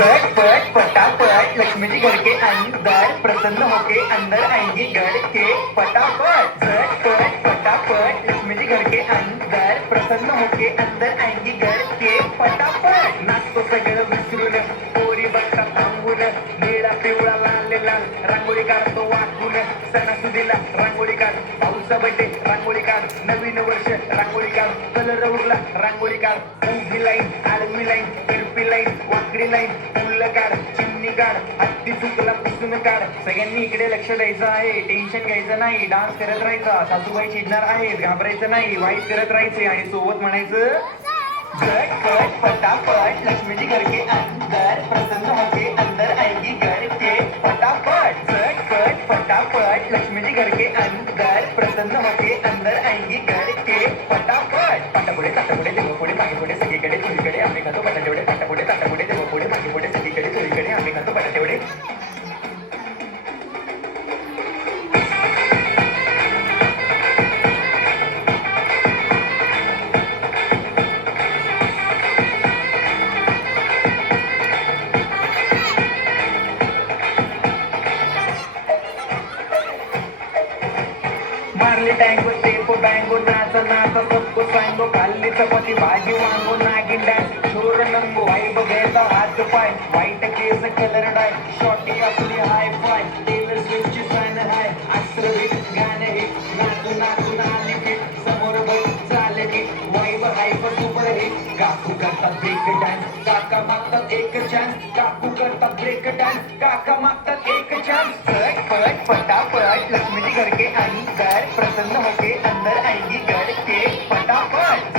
झटपट फटाफट लक्ष्मी जी घर के अंदर प्रसन्न होके अंदर आएंगी घर के फटाफट झटपट फटाफट लक्ष्मी जी घर के अंदर प्रसन्न होके अंदर आएंगी घर के फटाफट नाचतो सगळं विसरून पोरी बघता थांबून निळा पिवळा लाल लाल रांगोळी काढतो वाकून सणासुदीला रांगोळी काढ पाऊसा बड्डे रांगोळी काढ नवीन वर्ष रांगोळी काढ कलर उडला रांगोळी काढ उभी लाईन आडवी लाईन तिरपी लाईन वाकडी लाईन फुल काढ चिमणी काढ हत्ती चुकला पुसून काढ सगळ्यांनी इकडे लक्ष द्यायचं आहे टेन्शन घ्यायचं नाही डान्स करत राहायचा सासूबाई चिडणार आहेत घाबरायचं नाही वाईट करत राहायचे आणि सोबत म्हणायचं झटपट फटाफट लक्ष्मी जी घर के अंदर प्रसन्न होके अंदर आएगी घर के फटाफट झटपट फटाफट लक्ष्मी जी घर के अंदर प्रसन्न होके अंदर आएगी घर के फटाफट पाटापुढे ताटापुढे देवपुढे मागे पुढे सगळीकडे चोरीकडे आम्ही खातो बटाटेवडे पाटापुढे ताटापुढे देवपुढे मागे पुढे सगळीकडे चोरीकडे आम्ही खातो बटाटेवडे मारली टँगो टेपो बँगो नाच नाच सबको सांगो खाल्ली चपाती भाजी वांगो नागिन डान्स शोर नंगो वाईब घ्यायचा हात पाय व्हाईट केस कलर डाय शॉर्टी आपली हाय फाय टेलर स्विफ्टची फॅन हाय आश्रवित गाणं हिट नाचू नाचू नाली फिट समोर बघ चाले की वाईब हायपर सुपर हिट काकू करतात ब्रेक डान्स काका मागतात एक चान्स काकू करतात ब्रेक डान्स काका मागतात एक चान्स झटपट फटाफट लक्ष्मी जी घर के अंदर प्रसन्न होके अंदर आएंगी घर के फटाफट